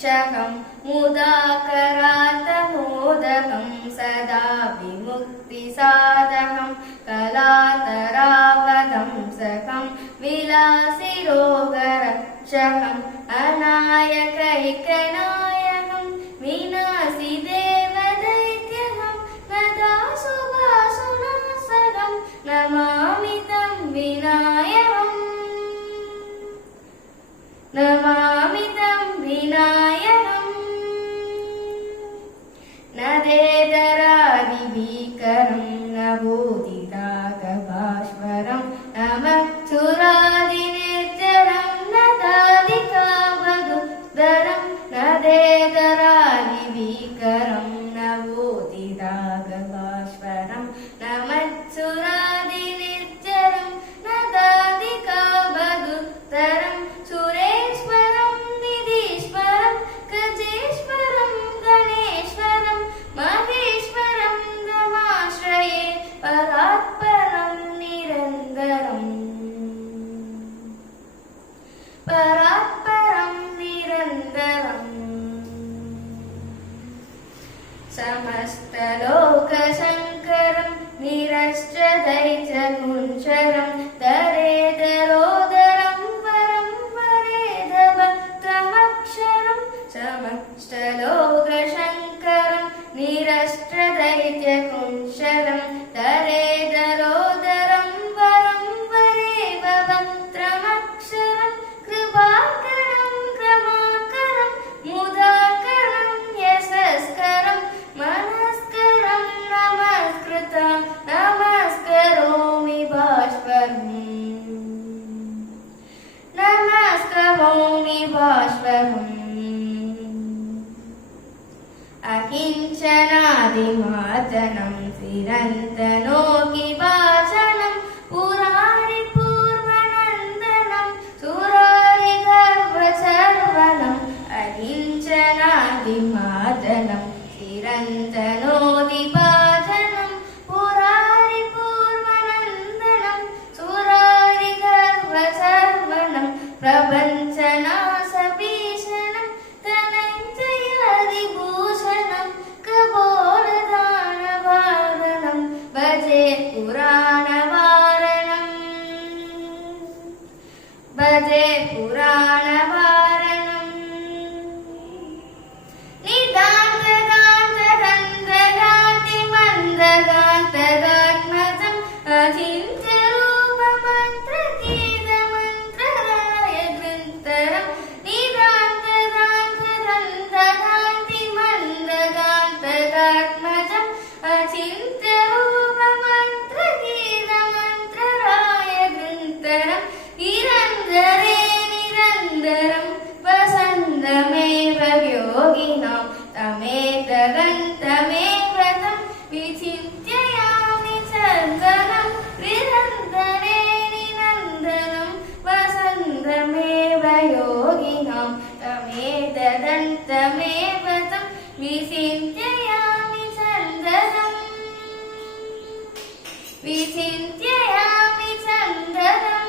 क्षकं मुदाकरातमोदकं सदा विमुक्तिसाधकं कलातरावदंसकं विलासिरोगरक्षकम् अनायकैकनायकं विनाशिदेवदैत्यहं नदाशुभासुनाशनं नमामि तं विनायकम् नमामि तं विनायकम् न वेदरादिभीकरं न बोधिरागभास्वरं न मत्सुरादिनिर्जरं न दादिकावधुधरं न वेदरादिभीकरं न बोधिरागभास्वरं न मत्सुरादिनिर्जरं न दादिकावधुधरं सुरेश्वरं निधीश्वरं गजेश्वरं गणेश्वरं महेश्वरं नमाश्रये परात्परं निरन्तरम् परात्परं निरन्तरम् समस्तलोकशङ्करं निरश्चदैत्यकुञ्चरं तरेतरोदरं परं परेदभद्रमक्षरं समस्तलोकशङ्करं निरश्चदैत्यकुञ्चरं तरेतरोदरं परं परेदभद्रमक्षरं कृपाकरं क्रमाकरं मुदाकरं यशस्करं मनस्करं नमस्कृतं नमस्करोमि भास्वरम् नमस्करोमि भास्वरम् अकिञ्चनादिमार्जनं चिरन्तनोऽखिभाषणं पुरारिपूर्वनन्दनं सुरारिगर्वचर्वणम् अकिञ्चनादिमार्जनं चिरन्तनोऽखिभाषणं पुरारिपूर्वनन्दनं सुरारिगर्वचर्वणं प्रपञ्चनाशभीषणं धनञ्जयादिभूषणं कपोलदानवारणं भजे पुराणवारणम् भजे पुराणवारणम् निदान्तदान्तदन्तगान्तिमन्दगान्तगात्मजम् अचिन्त्यरूपमन्त्रगीतमन्त्ररायगृन्तरं निदान्तदान्तदन्तगान्तिमन्दगान्तगात्मजम् अचिन्त्यरूपमन्त्रगीतमन्त्ररायगृन्तरं निरन्तरे निरन्तरं वसन्तमेव योगिनां तमेतदन्तमेव तं विचिन्त्यामि चन्दनं निरन्तरे निरन्तरं वसन्तमेव योगिनां तमेतदन्तमेव तं विचिन्त्यामि चन्दनं विचिन्त्यामि चन्दनं